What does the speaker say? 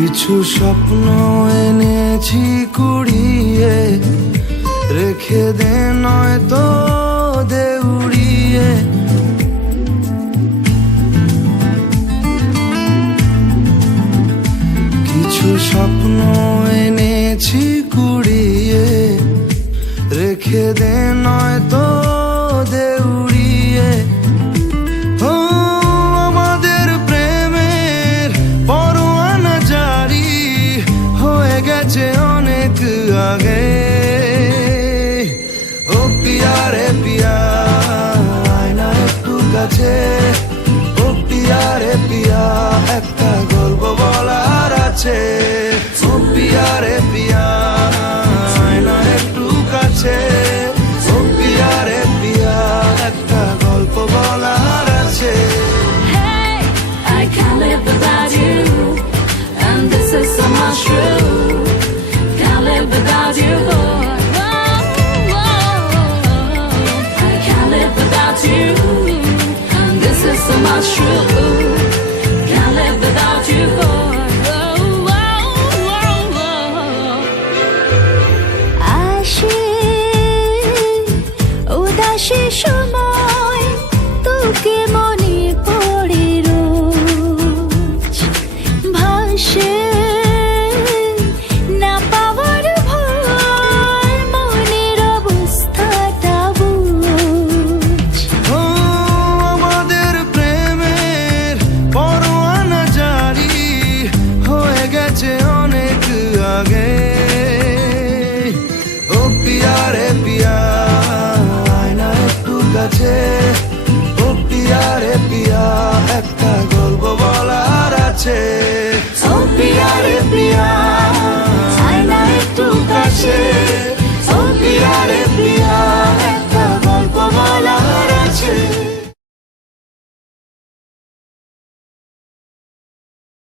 কিছু স্বপ্ন এনেছি কুড়িয়ে, রেখে দে নয়তো দে উড়িয়ে। কিছু স্বপ্ন এনেছি কুড়িয়ে, রেখে দে নয়তো দে উড়িয়ে। ও আমাদের প্রেমের পরোয়ানা জারি হয়ে গেছে অনেক আগে। ও পিয়া রে পিয়া, আয় না একটু কাছে। ও পিয়া রে পিয়া, একটা গল্প বলার আছে। ও পিয়া রে পিয়া, আয় না একটু কাছে। ও পিয়া রে পিয়া, একটা গল্প বলার আছে। Hey, I can't live without you, and this is so much true. Can't live without you, boy. I can't live without you, and this is so much true. Can't live without you, boy. উদাসী সময় তোকে মনে পড়ে রোজ, ভাসে না পাওয়ার ভয়, মনের অবস্থাটা বুঝ। ও আমাদের প্রেমের পরোয়ানা জারি হয়ে গেছে অনেক আগে। ও পিয়া রে পিয়া, আয় না একটু কাছে। ও পিয়া রে পিয়া, একটা গল্প বলার আছে। ও পিয়া রে পিয়া, আয় না একটু কাছে। ও পিয়া রে